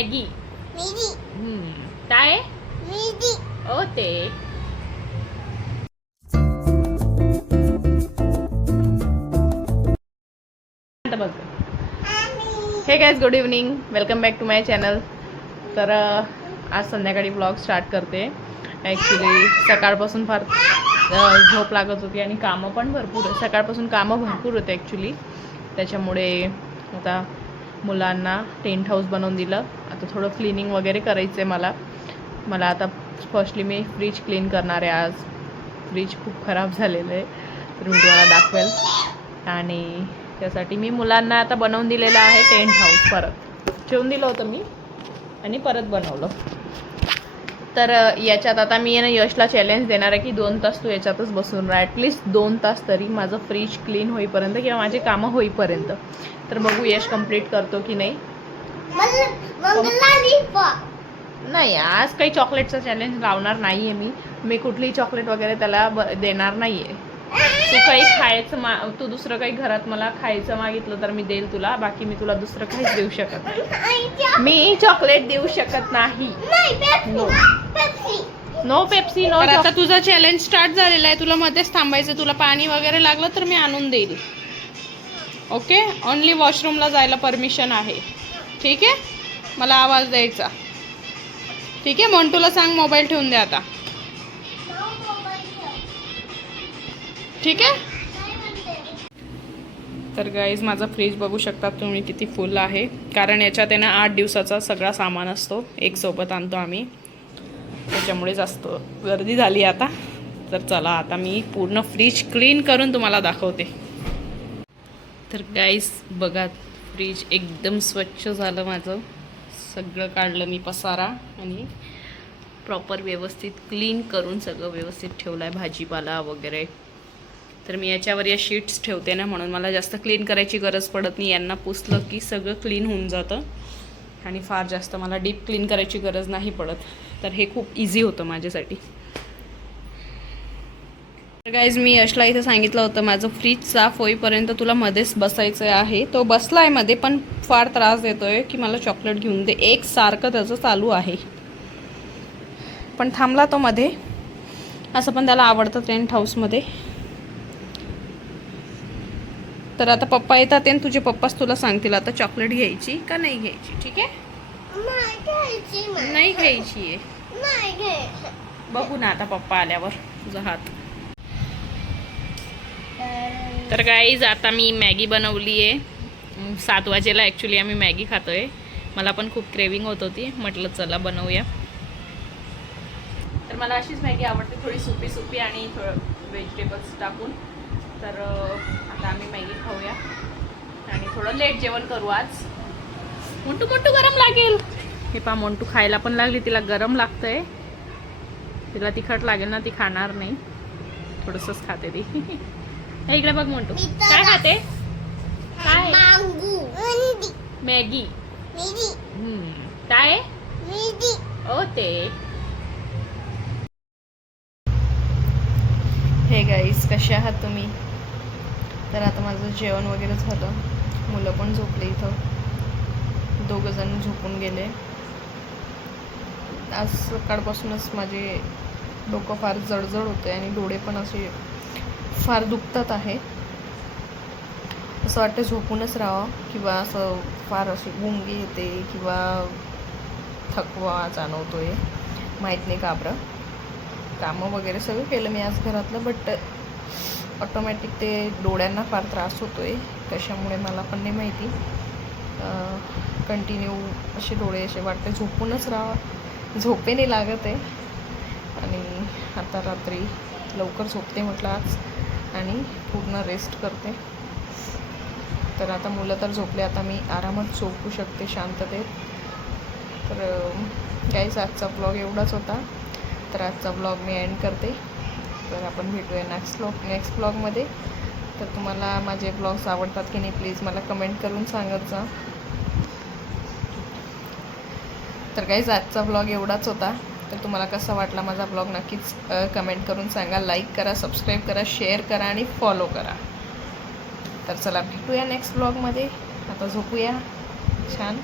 Maggi काय ओ ते हे guys, good evening, welcome back to my channel. तर आज संध्याकाळी ब्लॉग स्टार्ट करते. ॲक्च्युली सकाळपासून फार झोप लागत होती आणि कामं पण भरपूर, सकाळपासून कामं भरपूर होते ॲक्च्युली. त्याच्यामुळे आता मुलांना टेंट हाऊस बनवून दिलं. आता थोडं क्लिनिंग वगैरे करायचं आहे मला आता फर्स्टली मी फ्रीज क्लीन करणार आहे. आज फ्रीज खूप खराब झालेलं आहे, तर मी तुम्हाला दाखवेल. आणि त्यासाठी मी मुलांना आता बनवून दिलेलं आहे टेंट हाऊस. परत ठेवून दिलं होतं मी आणि परत बनवलं. तर याच्यात आता मी यशला चॅलेंज देणार आहे की 2 तास तू याच्यातच बसून राहा, ॲटलिस्ट 2 तास तरी, माझं फ्रीज क्लीन होईपर्यंत किंवा माझे कामं होईपर्यंत. तर बघू यश कंप्लीट करतो की नाही. नाही, आज काही चॉकलेटचं चॅलेंज लावणार नाही आहे मी कुठलीही चॉकलेट वगैरे त्याला देणार नाही आहे. तू काही खायचं तू दुसरं काही घरात मला खायचं मागितलं तर मी देईल तुला, बाकी मी तुला दुसरं काहीच देऊ शकत नाही. मी चॉकलेट देऊ शकत नाही. No Pepsi no. आता तुझा चॅलेंज स्टार्ट झालेला आहे, तुला मध्येच थांबायचं. तुला पाणी वगैरे लागलं तर मी आणून देईल. ओके, ओनली वॉशरूमला जायला परमिशन आहे. ठीक आहे, मला आवाज द्यायचा. ठीक आहे, मंटूला सांग मोबाईल ठेवून दे आता. ठीक आहे. तर गाईज, माझा फ्रीज बघू शकता तुम्ही किती फुल आहे, कारण याच्यात आहे ना 8 दिवसाचा सगळा सामान असतो, एक सोबत आणतो आम्ही, त्याच्यामुळे जास्त गर्दी झाली आता. तर चला आता मी पूर्ण फ्रीज क्लीन करून तुम्हाला दाखवते. तर गाईज बघा, फ्रीज एकदम स्वच्छ झालं माझं. सगळं काढलं मी पसारा आणि प्रॉपर व्यवस्थित क्लीन करून सगळं व्यवस्थित ठेवलं आहे, भाजीपाला वगैरे. तर मी याच्यावर या शीट्स ठेवते ना, म्हणून मला जास्त क्लीन करायची गरज पडत नाही. यांना पुसलं की सगळं क्लीन होऊन जातं आणि फार जास्त मला डीप क्लीन करायची गरज नाही पडत. तर हे खूप इझी होतं माझ्यासाठी. तर गाईज, मी यशला इथे सांगितलं होतं माझं फ्रीज साफ होईपर्यंत तुला मध्येच बसायचं आहे. तो बसला आहे मध्ये, पण फार त्रास देतोय की मला चॉकलेट घेऊन दे. एक सारखं त्याचं चालू आहे, पण थांबला तो मध्ये. असं पण त्याला आवडतं टेंट हाऊसमध्ये. तर आता पप्पा येतात आणि तुझे पप्पाच तुला सांगतील आता चॉकलेट घ्यायची का नाही घ्यायची. ठीक आहे, नाही घ्यायची आहे. बघू ना आता पप्पा आल्यावर तुझा हात. तर गाईज, आता मी मॅगी बनवली आहे. 7 वाजेला ॲक्च्युली आम्ही मॅगी खातोय. मला पण खूप क्रेविंग होत होती, म्हटलं चला बनवूया. तर मला अशीच मॅगी आवडते, थोडी सुपी आणि थोडं व्हेजिटेबल्स टाकून. तर आता आम्ही मॅगी खाऊया आणि थोडं लेट जेवण करू आज. मोंटू गरम लागेल. हे पा, मोंटू खायला पण लागली, तिला गरम लागतंय. तिला तिखट लागेल ना, ती खाणार नाही, थोडंसंच खाते ती. इकडे बघ मोंटू, काय खाते? काय? मॅगी. काय ओ ते. हे गाईस, कसे आहात तुम्ही? तर आता माझं जेवण वगैरे झालं, मुलं पण झोपले. इथं 2 जण झोपून गेले. आज सकाळपासूनच माझे डोकं फार जडजड होते आणि डोळे पण असे फार दुखतात आहे. असं वाटतं झोपूनच राहावं, किंवा असं फार अशी गुंगी येते किंवा थकवा जाणवतोय, माहीत नाही का बरं. कामं वगैरे सगळं केलं मी आज घरातलं, बट ऑटोमॅटिक ते डोळ्यांना फार त्रास होतो आहे. कशामुळे मला पण नाही माहिती. कंटिन्यू असे डोळे असे वाटते झोपूनच राहावं, झोपेने लागत आहे. आणि आता रात्री लवकर झोपते म्हटलं आज, आणि पूर्ण रेस्ट करते. तर आता मुलं तर झोपले, आता मी आरामात झोपू शकते शांततेत. तर गाईस, आजचा ब्लॉग एवढाच होता. तर आजचा ब्लॉग मी एंड करते. तर आपण भेटूया नेक्स्ट ब्लॉगमध्ये. तर तुम्हाला माझे ब्लॉग्स आवडतात की नाही, प्लीज मला कमेंट करून सांगत जा. तर गाईस, आजचा ब्लॉग एवढाच होता. तर तुम्हाला कसा वाटला माझा ब्लॉग नक्कीच कमेंट करून सांगा. लाईक करा, सबस्क्राईब करा, शेअर करा आणि फॉलो करा. तर चला भेटूया नेक्स्ट ब्लॉगमध्ये. आता झोपूया छान.